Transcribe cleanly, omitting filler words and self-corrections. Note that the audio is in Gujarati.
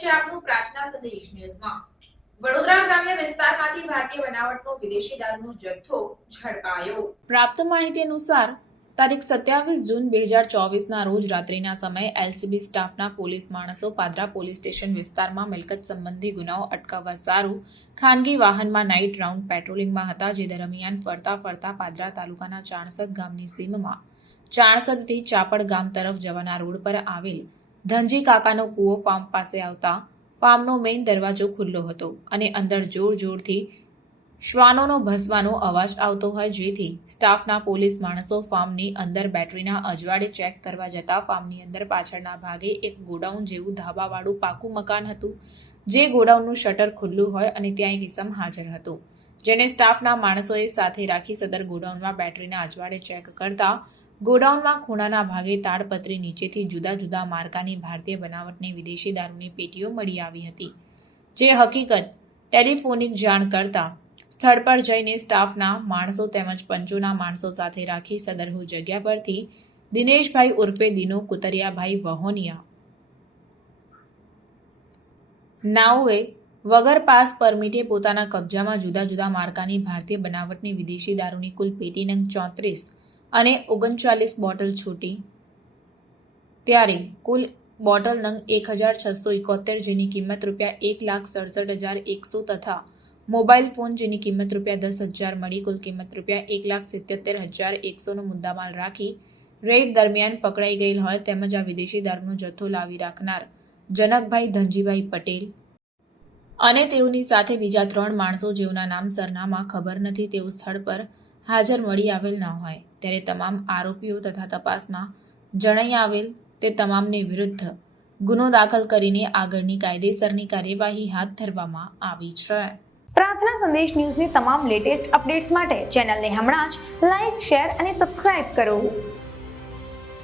છે આપનું પ્રાર્થના સંદેશ ન્યૂઝમાં। વડોદરા ગ્રામ્ય વિસ્તારમાંથી ભારતીય બનાવટનો વિદેશી દારૂનો જથ્થો ઝડપાયો। પ્રાપ્ત માહિતી અનુસાર તારીખ 27 જૂન 2024ના રોજ રાત્રિના સમયે એલસીબી સ્ટાફના પોલીસ માણસો પાદરા પોલીસ સ્ટેશન વિસ્તારમાં મિલકત સંબંધી ગુનાઓ અટકાવવા સારું ખાનગી વાહનમાં નાઇટ રાઉન્ડ પેટ્રોલિંગમાં હતા, જે દરમિયાન ફરતા પાદરા તાલુકાના ચાણસદ ગામની સીમમાં ચાણસદથી ચાપડ ગામ તરફ જવાના રોડ પર આવેલ ધનજી કાકાનો કૂવો ફાર્મ પાસે આવતા ફાર્મનો મેઇન દરવાજો ખુલ્લો હતો અને અંદર જોરથી શ્વાનોનો ભસવાનો અવાજ આવતો હોય, જેથી સ્ટાફના પોલીસ માણસો ફાર્મની અંદર બેટરીના અજવાળે ચેક કરવા જતા ફાર્મની અંદર પાછળના ભાગે એક ગોડાઉન જેવું ધાબાવાળું પાકું મકાન હતું, જે ગોડાઉનનું શટર ખુલ્લું હોય અને ત્યાં એક ઇસમ હાજર હતો, જેને સ્ટાફના માણસોએ સાથે રાખી સદર ગોડાઉનમાં બેટરીના અજવાળે ચેક કરતા ગોડાઉનમાં ખૂણાના ભાગે તાડપત્રી નીચેથી જુદા જુદા માર્કાની ભારતીય બનાવટની વિદેશી દારૂની પેટીઓ મળી આવી હતી, જે હકીકત ટેલિફોનિક જાણ કરતા સ્થળ પર જઈને સ્ટાફના માણસો તેમજ પંચોના માણસો સાથે રાખી સદરહુ જગ્યા પરથી દિનેશભાઈ ઉર્ફે દિનો કુતરિયાભાઈ વહોનિયા નાઓએ વગર પાસ પરમિટે પોતાના કબજામાં જુદા જુદા માર્કાની ભારતીય બનાવટની વિદેશી દારૂની કુલ પેટી નંગ 34 અને 39 બોટલ છૂટી, ત્યારે કુલ બોટલ નંગ 1671 જેની કિંમત ₹1,67,100 તથા મોબાઈલ ફોન જેની કિંમત ₹10,000 મળી કુલ કિંમત ₹1,77,100નો મુદ્દામાલ રાખી રેડ દરમિયાન પકડાઈ ગયેલ હોય, તેમજ આ વિદેશી દારૂનો જથ્થો લાવી રાખનાર જનકભાઈ ધનજીભાઈ પટેલ અને તેઓની સાથે બીજા 3 માણસો જેઓના નામ સરનામા ખબર નથી તેઓ સ્થળ પર હાજર મળી આવેલ ન હોય, ત્યારે તમામ આરોપીઓ તથા તપાસમાં જણાઈ આવેલ તે તમામને વિરુદ્ધ ગુનો દાખલ કરીને આગળની કાયદેસરની કાર્યવાહી હાથ ધરવામાં આવી છે। પ્રાર્થના સંદેશ ન્યૂઝની તમામ લેટેસ્ટ અપડેટ્સ માટે ચેનલને હમણાં જ લાઇક, શેર અને સબસ્ક્રાઇબ કરો।